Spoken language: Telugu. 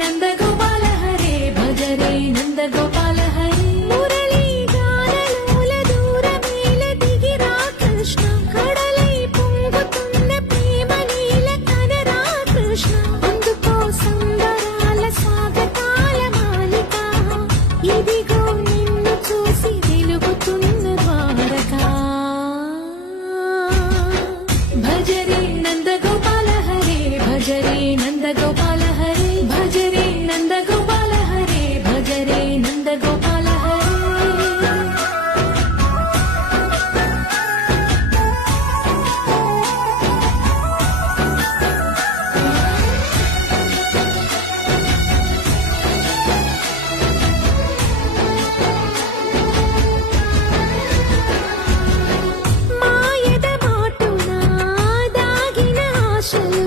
నందగోపాల హరే భజ రే నందగోపాల హరే మురళీ గానలోల దూరమేల దిగిరా కృష్ణ కడలై పొంగుతున్న ప్రేమ నీల కనరా కృష్ణ అందుకో సంబరాల స్వాగతాల మాలిక ఇదిగో నిన్ను చూసి వెలుగుతున్న ద్వారకా భజ రే నందగోపాల హరే భజ రే నందగోపాల హరే భజ రే నందగోపాల హరే భజ రే నందగోపాల హరే మాయద మాటున దాగిన ఆశల